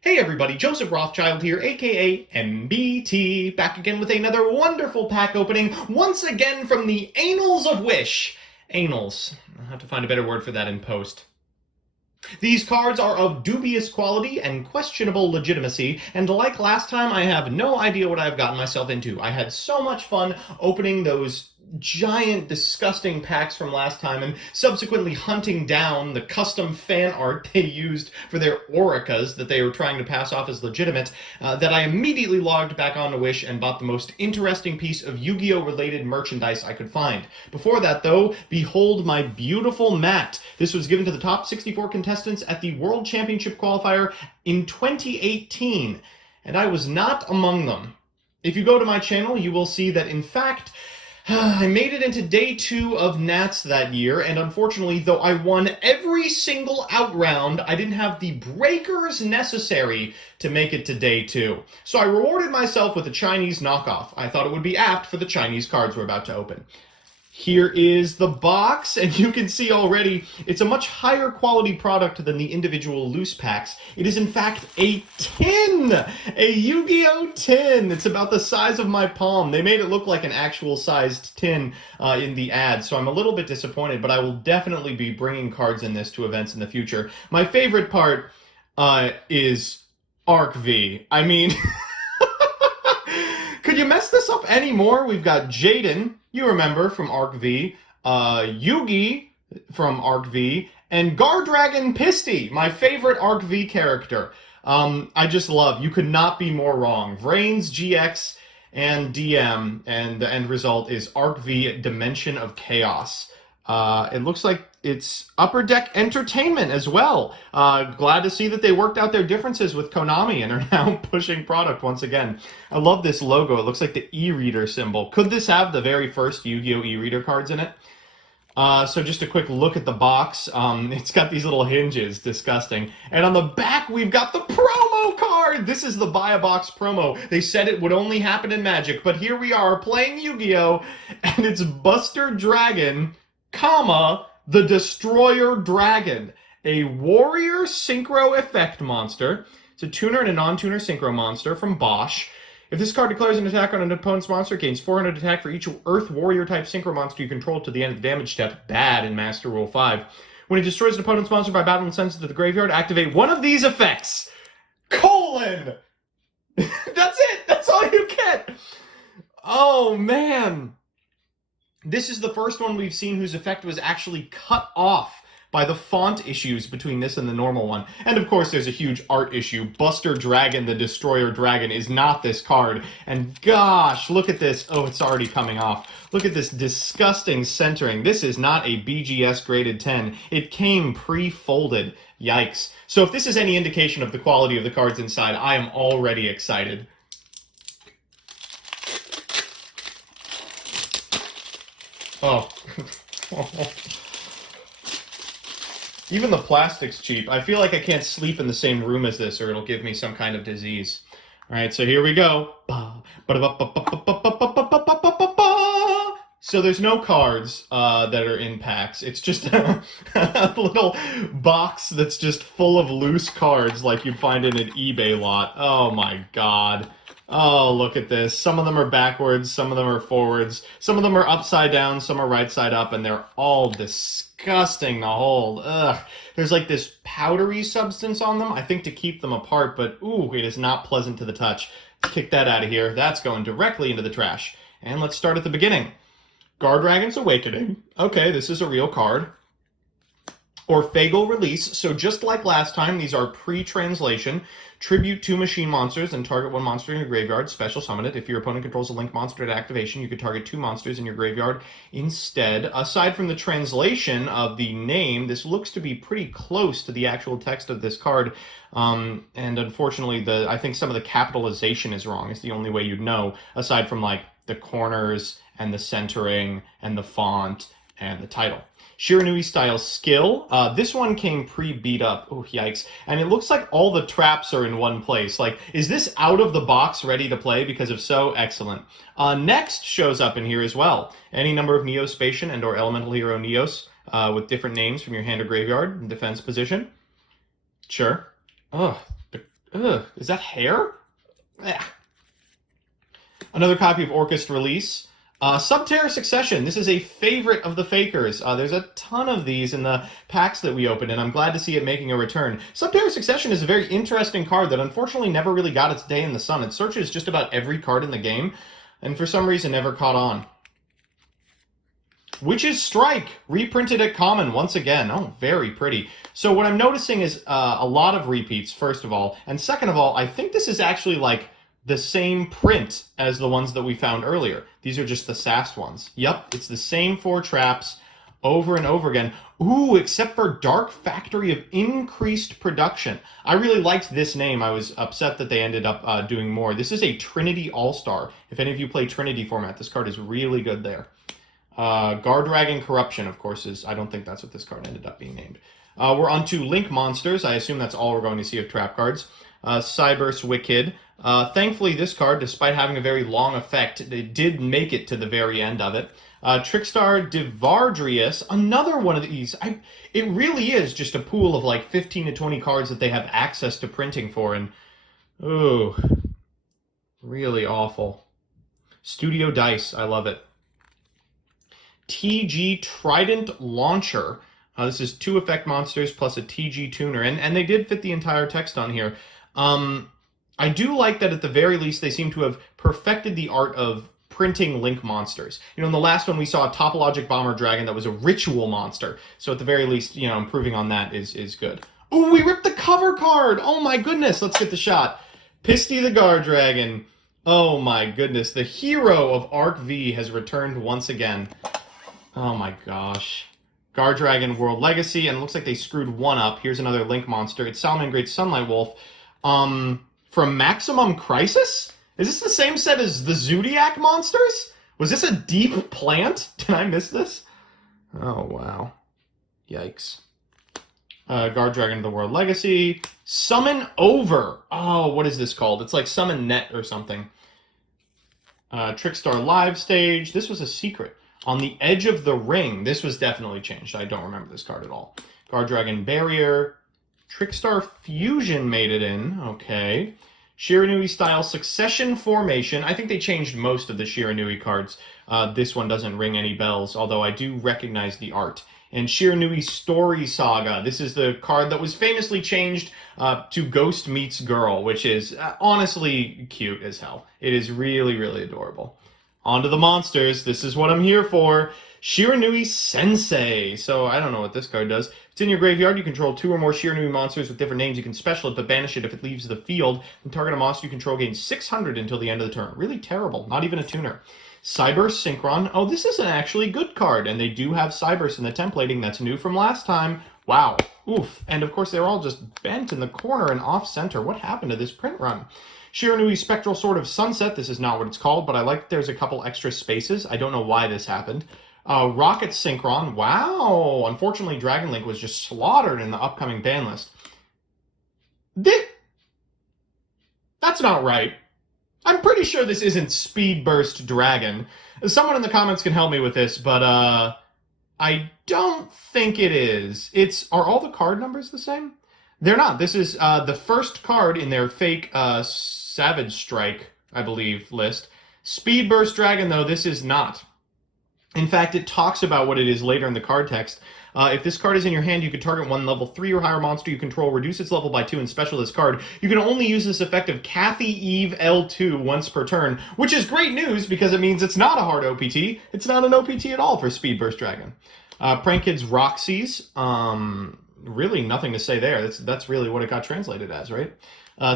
Hey everybody, Joseph Rothschild here, aka MBT, back again with another wonderful pack opening, once again from the Annals of Wish. Annals. I'll have to find a better word for that in post. These cards are of dubious quality and questionable legitimacy, and like last time, I have no idea what I've gotten myself into. I had so much fun opening those giant, disgusting packs from last time and subsequently hunting down the custom fan art they used for their Oricas that they were trying to pass off as legitimate, that I immediately logged back onto Wish and bought the most interesting piece of Yu-Gi-Oh! Related merchandise I could find. Before that, though, behold my beautiful mat. This was given to the top 64 contestants at the World Championship qualifier in 2018, and I was not among them. If you go to my channel, you will see that, in fact, I made it into day 2 of Nats that year, and unfortunately, though I won every single out round, I didn't have the breakers necessary to make it to day 2. So I rewarded myself with a Chinese knockoff. I thought it would be apt for the Chinese cards we're about to open. Here is the box, and you can see already it's a much higher quality product than the individual loose packs. It is in fact a tin! A Yu-Gi-Oh! Tin! It's about the size of my palm. They made it look like an actual sized tin in the ad, so I'm a little bit disappointed, but I will definitely be bringing cards in this to events in the future. My favorite part is Arc V. I mean, could you mess this up anymore? We've got Jaden, you remember, from Arc V, Yugi from Arc V, and Gardragon Pisty, my favorite Arc V character. I just love, you could not be more wrong. Vrains, GX, and DM, and the end result is Arc V Dimension of Chaos. It looks like it's Upper Deck Entertainment as well. Glad to see that they worked out their differences with Konami and are now pushing product once again. I love this logo. It looks like the e-reader symbol. Could this have the very first Yu-Gi-Oh! E-reader cards in it? So just a quick look at the box. It's got these little hinges, disgusting. And on the back, we've got the promo card! This is the Buy a Box promo. They said it would only happen in Magic, but here we are playing Yu-Gi-Oh! And it's Buster Dragon, comma, the Destroyer Dragon, a warrior synchro effect monster. It's a tuner and a non-tuner synchro monster from Bosch. If this card declares an attack on an opponent's monster, it gains 400 attack for each Earth Warrior type synchro monster you control to the end of the damage step. Bad in Master Rule 5. When it destroys an opponent's monster by battling and sends it to the graveyard, activate one of these effects. Colon! That's it! That's all you get! Oh, man. This is the first one we've seen whose effect was actually cut off by the font issues between this and the normal one. And of course there's a huge art issue. Buster Dragon, the Destroyer Dragon, is not this card. And gosh, look at this. Oh, it's already coming off. Look at this disgusting centering. This is not a BGS graded 10. It came pre-folded. Yikes. So if this is any indication of the quality of the cards inside, I am already excited. Oh. Even the plastic's cheap. I feel like I can't sleep in the same room as this or it'll give me some kind of disease. All right, so here we go. So there's no cards that are in packs. It's just a little box that's just full of loose cards like you'd find in an eBay lot. Oh my god. Oh, look at this. Some of them are backwards, some of them are forwards, some of them are upside down, some are right side up, and they're all disgusting to hold. Ugh. There's like this powdery substance on them, I think to keep them apart, but ooh, it is not pleasant to the touch. Let's kick that out of here. That's going directly into the trash. And let's start at the beginning. Gardragon's Awakening. Okay, this is a real card. Orfegal Release. So just like last time, these are pre-translation. Tribute 2 machine monsters and target 1 monster in your graveyard. Special summon it. If your opponent controls a link monster at activation, you could target 2 monsters in your graveyard instead. Aside from the translation of the name, this looks to be pretty close to the actual text of this card. And unfortunately, I think some of the capitalization is wrong. It's the only way you'd know, aside from like the corners and the centering and the font and the title. Shiranui style skill. This one came pre-beat up. Oh, yikes. And it looks like all the traps are in one place. Like, is this out of the box ready to play? Because if so, excellent. Next shows up in here as well. Any number of Neospatian and or Elemental Hero Neos with different names from your hand or graveyard in defense position. Sure. Oh, Ugh, is that hair? Ugh. Another copy of Orcust Release. Subterra Succession. This is a favorite of the fakers. There's a ton of these in the packs that we opened, and I'm glad to see it making a return. Subterra Succession is a very interesting card that unfortunately never really got its day in the sun. It searches just about every card in the game, and for some reason never caught on. Witch's Strike, reprinted at Common once again. Oh, very pretty. So what I'm noticing is a lot of repeats, first of all, and second of all, I think this is actually like the same print as the ones that we found earlier. These are just the SAST ones. Yep, it's the same 4 traps over and over again. Ooh, except for Dark Factory of Increased Production. I really liked this name. I was upset that they ended up doing more. This is a Trinity All-Star. If any of you play Trinity format, this card is really good there. Guardragon Corruption, of course, is... I don't think that's what this card ended up being named. We're on to Link Monsters. I assume that's all we're going to see of trap cards. Cyberse Wicked. Thankfully, this card, despite having a very long effect, it did make it to the very end of it. Trickstar Devardrius, another one of these. It really is just a pool of like 15 to 20 cards that they have access to printing for, and ooh, really awful. Studio Dice, I love it. TG Trident Launcher. This is 2 effect monsters plus a TG tuner, and they did fit the entire text on here. I do like that at the very least they seem to have perfected the art of printing Link monsters. You know, in the last one we saw a Topologic Bomber Dragon that was a ritual monster. So at the very least, you know, improving on that is good. Ooh, we ripped the cover card! Oh my goodness, let's get the shot. Pisty the Guard Dragon. Oh my goodness, the hero of Arc V has returned once again. Oh my gosh. Guard Dragon World Legacy, and it looks like they screwed one up. Here's another Link monster. It's Salamangreat Sunlight Wolf. From Maximum Crisis? Is this the same set as the Zodiac monsters? Was this a deep plant? Did I miss this? Oh, wow. Yikes. Guard Dragon of the World Legacy. Summon Over. Oh, what is this called? It's like Summon Net or something. Trickstar Live Stage. This was a secret. On the Edge of the Ring. This was definitely changed. I don't remember this card at all. Guard Dragon Barrier. Trickstar Fusion made it in. Okay. Shiranui style Succession Formation. I think they changed most of the Shiranui cards. This one doesn't ring any bells, although I do recognize the art. And Shiranui Story Saga. This is the card that was famously changed to Ghost Meets Girl, which is honestly cute as hell. It is really, really adorable. On to the monsters. This is what I'm here for. Shiranui Sensei. So I don't know what this card does. It's in your graveyard. You control 2 or more Shiranui monsters with different names. You can special it, but banish it if it leaves the field. And target a monster you control gains 600 until the end of the turn. Really terrible. Not even a tuner. Cyberse Synchron. Oh, this is an actually good card. And they do have Cyberse in the templating. That's new from last time. Wow. Oof. And of course, they're all just bent in the corner and off-center. What happened to this print run? Shiranui Spectral Sword of Sunset. This is not what it's called, but I like that there's a couple extra spaces. I don't know why this happened. Rocket Synchron. Wow. Unfortunately, Dragon Link was just slaughtered in the upcoming ban list. That's not right. I'm pretty sure this isn't Speed Burst Dragon. Someone in the comments can help me with this, but I don't think it is. Are all the card numbers the same? They're not. This is the first card in their fake Savage Strike, I believe, list. Speed Burst Dragon, though, this is not. In fact, it talks about what it is later in the card text. If this card is in your hand, you can target one level 3 or higher monster you control, reduce its level by 2, and special this card. You can only use this effect of Kathy Eve L2 once per turn, which is great news because it means it's not a hard OPT. It's not an OPT at all for Speed Burst Dragon. Prank Kids Roxy's. Really nothing to say there. That's really what it got translated as, right?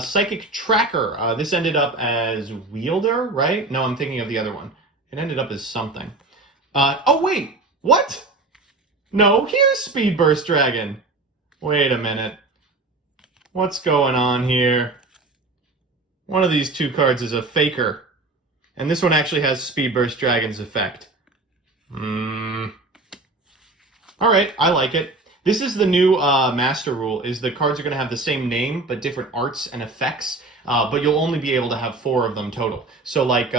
Psychic Tracker. This ended up as Wielder, right? No, I'm thinking of the other one. It ended up as something. Oh, wait. What? No, here's Speed Burst Dragon. Wait a minute. What's going on here? One of these 2 cards is a faker. And this one actually has Speed Burst Dragon's effect. Alright, I like it. This is the new master rule, is the cards are going to have the same name, but different arts and effects, but you'll only be able to have 4 of them total. So, like,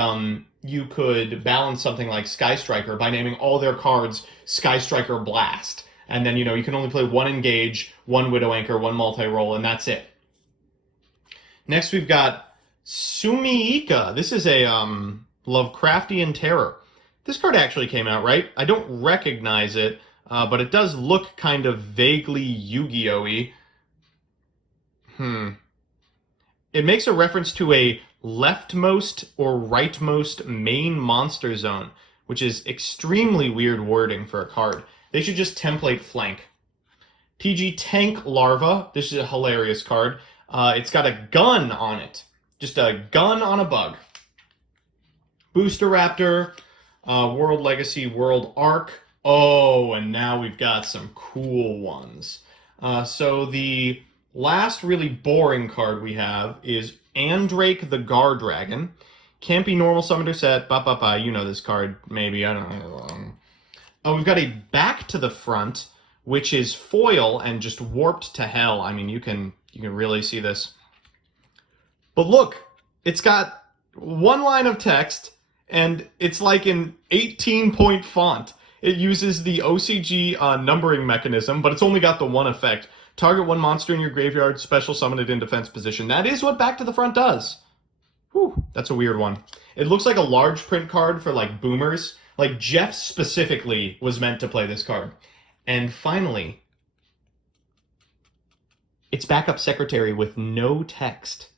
you could balance something like Sky Striker by naming all their cards Sky Striker Blast. And then, you know, you can only play 1 Engage, 1 Widow Anchor, 1 Multi-Roll, and that's it. Next, we've got Sumiika. This is a Lovecraftian Terror. This card actually came out, right? I don't recognize it, but it does look kind of vaguely Yu-Gi-Oh-y. It makes a reference to a leftmost or rightmost main monster zone, which is extremely weird wording for a card. They should just template flank. TG Tank Larva. This is a hilarious card. It's got a gun on it. Just a gun on a bug. Booster Raptor. World Legacy, World Arc. Oh, and now we've got some cool ones. So the last really boring card we have is Andrake the Gar Dragon. Can't be normal summoned or set. You know this card, maybe. I don't know. We've got a Back to the Front, which is foil and just warped to hell. I mean, you can really see this. But look, it's got one line of text, and it's like an 18-point font. It uses the OCG numbering mechanism, but it's only got the one effect. Target one monster in your graveyard, special summon it in defense position. That is what Back to the Front does. Whew, that's a weird one. It looks like a large print card for like boomers. Like Jeff specifically was meant to play this card. And finally, it's Backup Secretary with no text.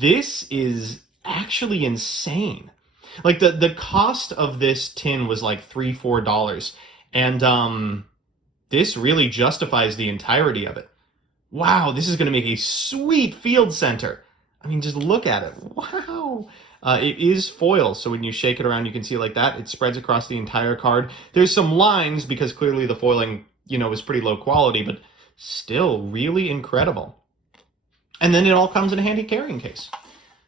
This is actually insane. Like the cost of this tin was like $3-4, and this really justifies the entirety of it. Wow, this is going to make a sweet field center. I mean, just look at it. Wow. It is foil, so when you shake it around, you can see it like that. It spreads across the entire card. There's some lines because clearly the foiling, is pretty low quality, but still really incredible. And then it all comes in a handy carrying case.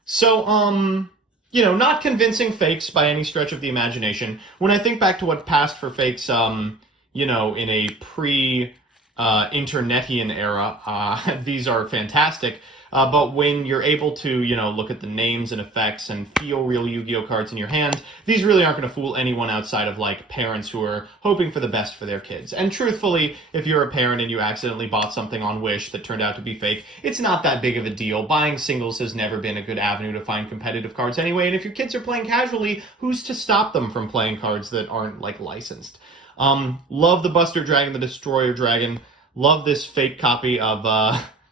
So, not convincing fakes by any stretch of the imagination. When I think back to what passed for fakes, in a pre-internetian era, these are fantastic. But when you're able to, look at the names and effects and feel real Yu-Gi-Oh cards in your hand, these really aren't going to fool anyone outside of, like, parents who are hoping for the best for their kids. And truthfully, if you're a parent and you accidentally bought something on Wish that turned out to be fake, it's not that big of a deal. Buying singles has never been a good avenue to find competitive cards anyway, and if your kids are playing casually, who's to stop them from playing cards that aren't, like, licensed? Love the Buster Dragon, the Destroyer Dragon. Love this fake copy of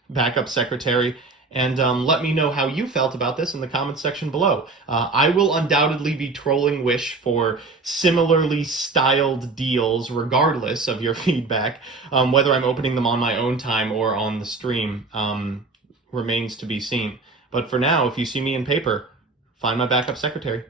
Backup Secretary. And let me know how you felt about this in the comments section below. I will undoubtedly be trolling Wish for similarly styled deals regardless of your feedback. Whether I'm opening them on my own time or on the stream remains to be seen. But for now, if you see me in paper, find my Backup Secretary.